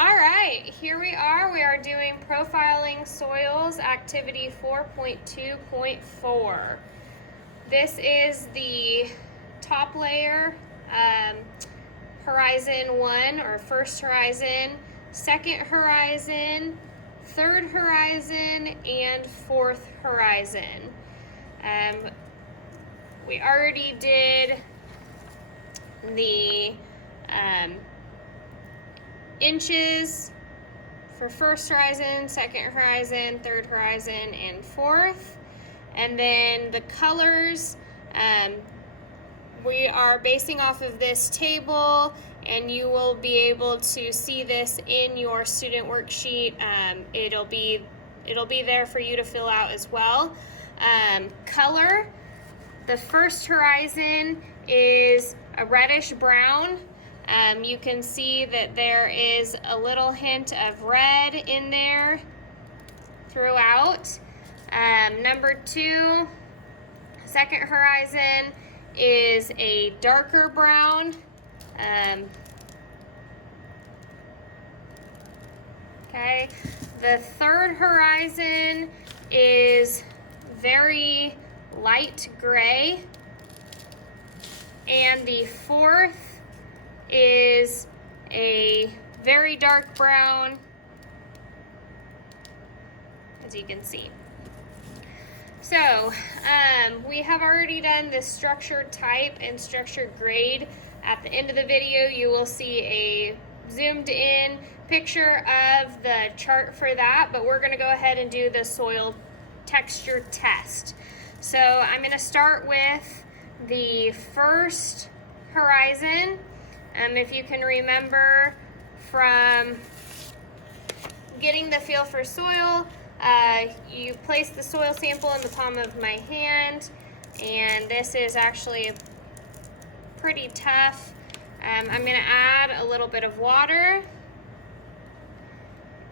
All right, here we are. We are doing Profiling Soils Activity 4.2.4. This is the top layer, Horizon 1 or first horizon, second horizon, third horizon, and fourth horizon. We already did the inches for first horizon, second horizon, third horizon, and fourth. And then the colors, we are basing off of this table, and you will be able to see this in your student worksheet. It'll be there for you to fill out as well. Color, the first horizon is a reddish brown. You can see that there is a little hint of red in there throughout. Number 2, second horizon is a darker brown. Okay, the third horizon is very light gray, and the fourth is a very dark brown, as you can see. So we have already done the structured type and structured grade. At the end of the video, you will see a zoomed in picture of the chart for that, but we're going to go ahead and do the soil texture test. So I'm going to start with the first horizon. If you can remember from getting the feel for soil, you place the soil sample in the palm of my hand, and this is actually pretty tough. I'm going to add a little bit of water,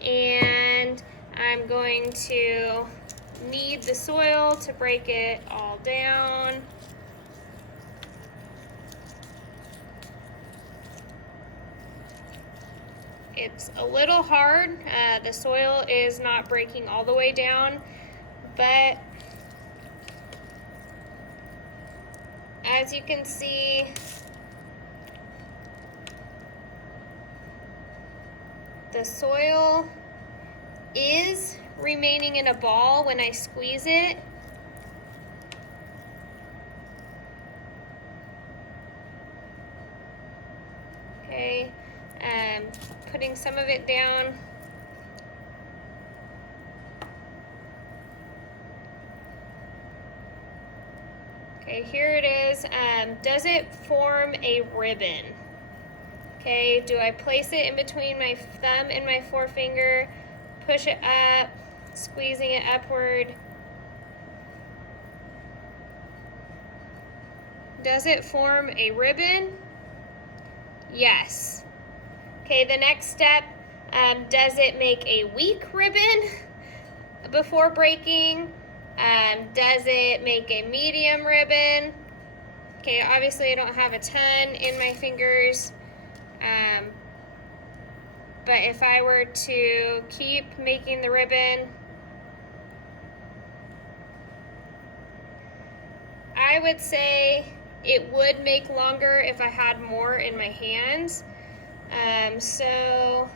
and I'm going to knead the soil to break it all down. It's a little hard. The soil is not breaking all the way down, but as you can see, the soil is remaining in a ball when I squeeze it. Okay, putting some of it down. Okay, here it is. Does it form a ribbon? Okay, do I place it in between my thumb and my forefinger, push it up, squeezing it upward? Does it form a ribbon? Yes. Okay, the next step, does it make a weak ribbon before breaking? Does it make a medium ribbon? Okay, obviously I don't have a ton in my fingers, but if I were to keep making the ribbon, I would say it would make longer if I had more in my hands. So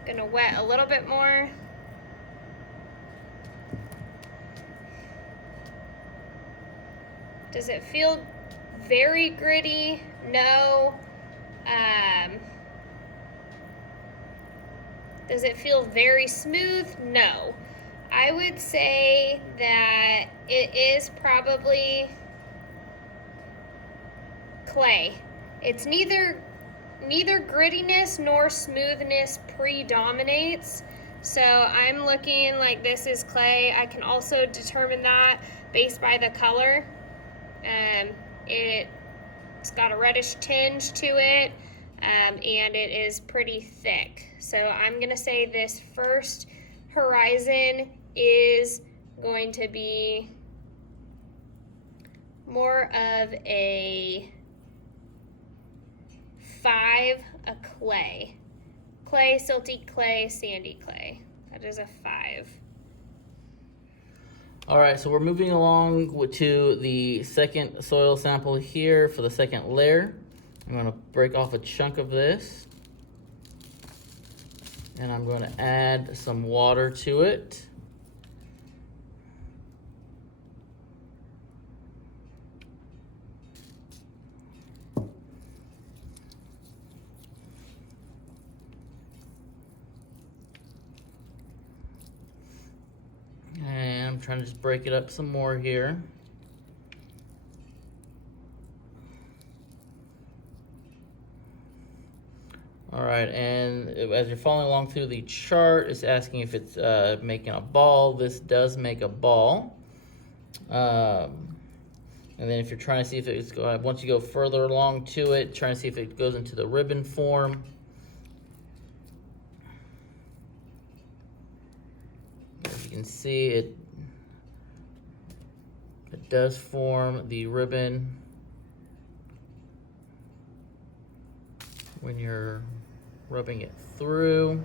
I'm gonna wet a little bit more. Does it feel very gritty? No. Does it feel very smooth? No. I would say that it is probably clay. It's neither grittiness nor smoothness predominates. So I'm looking like this is clay. I can also determine that based by the color. It's got a reddish tinge to it, and it is pretty thick. So I'm gonna say this first horizon is going to be more of a 5 a clay. Clay, silty clay, sandy clay. That is a 5. All right, so we're moving along to the second soil sample here for the second layer. I'm going to break off a chunk of this, and I'm going to add some water to it. And I'm trying to just break it up some more here. All right, and as you're following along through the chart, it's asking if it's making a ball. This does make a ball. And then if you're trying to see if it's going, once you go further along to it, trying to see if it goes into the ribbon form. As you can see, it does form the ribbon when you're rubbing it through.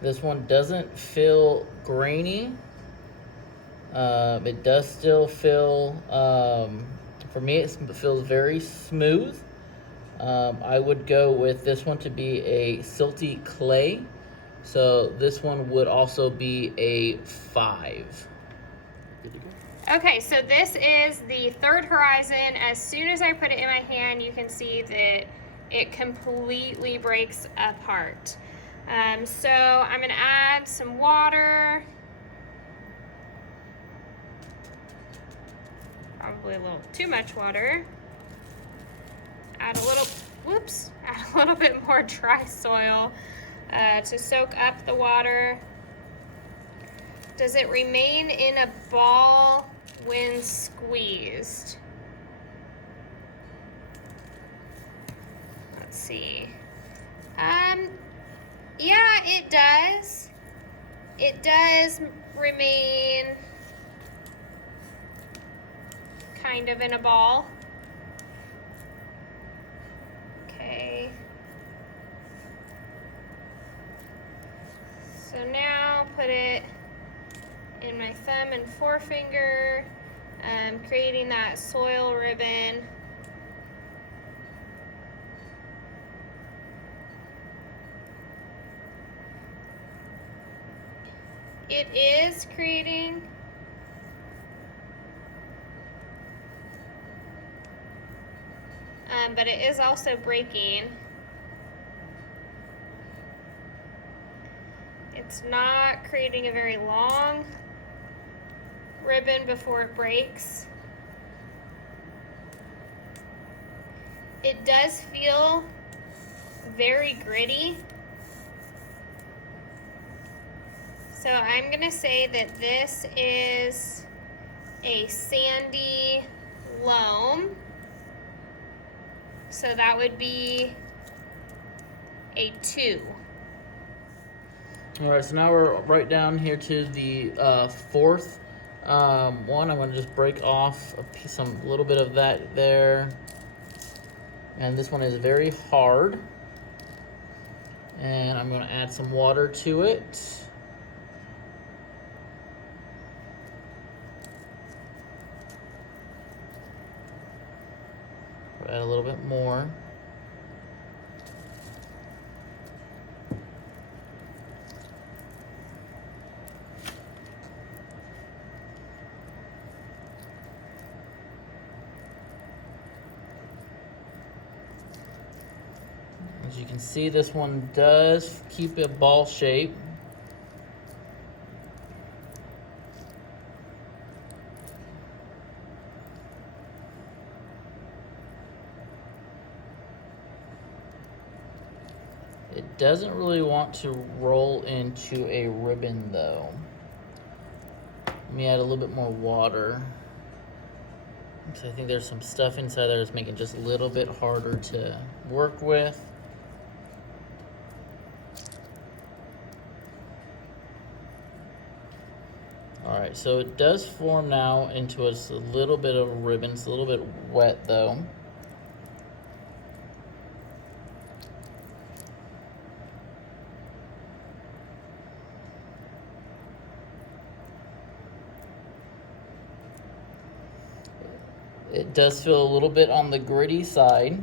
This one doesn't feel grainy. It does still feel, for me, it feels very smooth. I would go with this one to be a silty clay. So this one would also be a 5. Okay, so this is the third horizon. As soon as I put it in my hand, you can see that it completely breaks apart. So I'm gonna add some water. Probably a little too much water. Add a little bit more dry soil to soak up the water. Does it remain in a ball when squeezed? Let's see. Yeah, it does. It does remain kind of in a ball. Okay. So now put it in my thumb and forefinger, creating that soil ribbon. It is creating but it is also breaking. It's not creating a very long ribbon before it breaks. It does feel very gritty. So I'm gonna say that this is a sandy loam. So that would be a 2. All right, so now we're right down here to the fourth one. I'm going to just break off a little bit of that there. And this one is very hard. And I'm going to add some water to it. Add a little bit more. As you can see, this one does keep a ball shape. It doesn't really want to roll into a ribbon though. Let me add a little bit more water. So I think there's some stuff inside there that's making it just a little bit harder to work with. All right, so it does form now into a little bit of a ribbon. It's a little bit wet though. It does feel a little bit on the gritty side.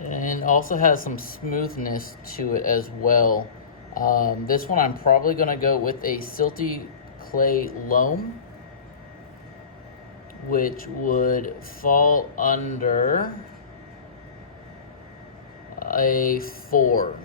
And also has some smoothness to it as well. This one I'm probably going to go with a silty clay loam, which would fall under a 4.